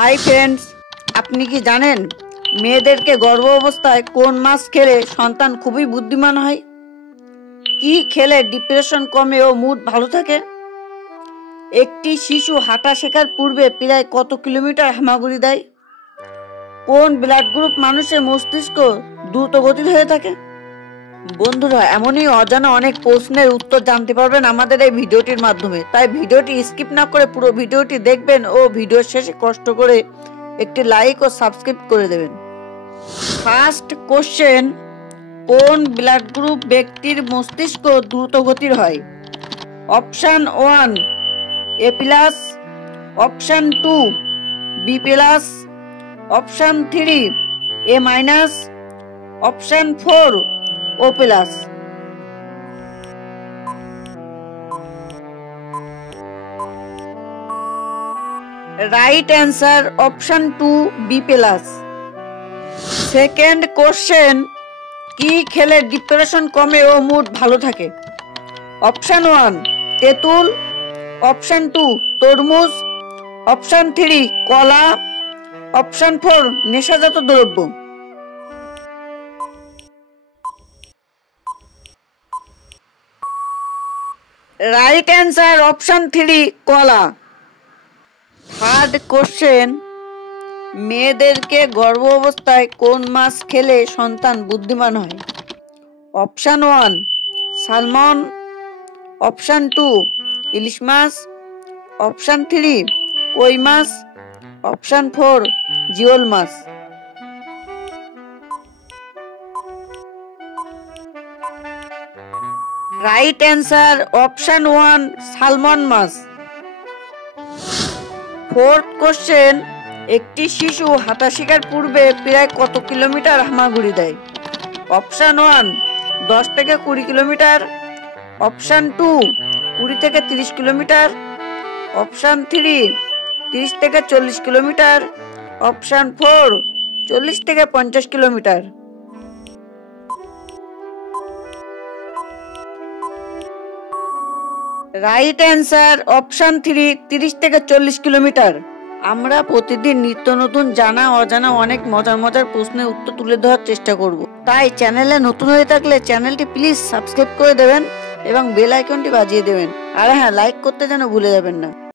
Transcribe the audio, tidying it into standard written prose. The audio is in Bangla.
হাই ফ্রেন্ডস, আপনি কি জানেন মেয়েদেরকে গর্ভ অবস্থায় কোন মাছ খেলে সন্তান খুবই বুদ্ধিমান হয়? কি খেলে ডিপ্রেশন কমে ও মুড ভালো থাকে? একটি শিশু হাঁটা শেখার পূর্বে প্রায় কত কিলোমিটার হামাগুড়ি দেয়? কোন ব্লাড গ্রুপ মানুষের মস্তিষ্ক দ্রুত গতির হয়ে থাকে? বন্ধুরা, এমনই অজানা অনেক প্রশ্নের উত্তর জানতে পারবেন আমাদের এই ভিডিওটির মাধ্যমে। তাই ভিডিওটি স্কিপ না করে পুরো ভিডিওটি দেখবেন ও ভিডিওর শেষে কষ্ট করে একটি লাইক ও সাবস্ক্রাইব করে দেবেন। ফার্স্ট কোশ্চেন, কোন ব্লাড গ্রুপ ব্যক্তির মস্তিষ্ক দ্রুত গতির হয়? Option 1 A plus, option 2 B plus, option 3 A minus, option 4 O plus. Right answer option 2 B plus. Second question, কি খেলে ডিপ্রেশন কমে ও মুড ভালো থাকে? অপশান 1 তেঁতুল, অপশান 2 তরমুজ, অপশান 3 কলা, অপশান 4 নেশাজাত দ্রব্য। রাইট অ্যান্সার অপশান 3 কলা। থার্ড কোশ্চেন, মেয়েদেরকে গর্ভ অবস্থায় কোন মাছ খেলে সন্তান বুদ্ধিমান হয়? অপশান 1 সালমন, অপশান 2 ইলিশ মাছ, অপশান 3 কই মাছ, অপশান 4 জিওল মাছ। রাইট অ্যান্সার অপশান 1 সালমন মাছ। ফোর্থ কোশ্চেন, একটি শিশু হাঁটা শেখার পূর্বে প্রায় কত কিলোমিটার হামাগুড়ি দেয়? অপশান 1 10 থেকে 20 কিলোমিটার, অপশান 2 20 থেকে 30 কিলোমিটার, অপশান 3 30 থেকে 40 কিলোমিটার, অপশান 4 40 থেকে 50 কিলোমিটার। রাইট অ্যান্সার অপশান 3 30 থেকে 40 কিলোমিটার। আমরা প্রতিদিন নিত্য নতুন জানা অজানা অনেক মজার মজার প্রশ্নের উত্তর তুলে ধরার চেষ্টা করব। তাই চ্যানেলে নতুন হয়ে থাকলে চ্যানেলটি প্লিজ সাবস্ক্রাইব করে দেবেন এবং বেল আইকনটি বাজিয়ে দেবেন। আর হ্যাঁ, লাইক করতে যেন ভুলে যাবেন না।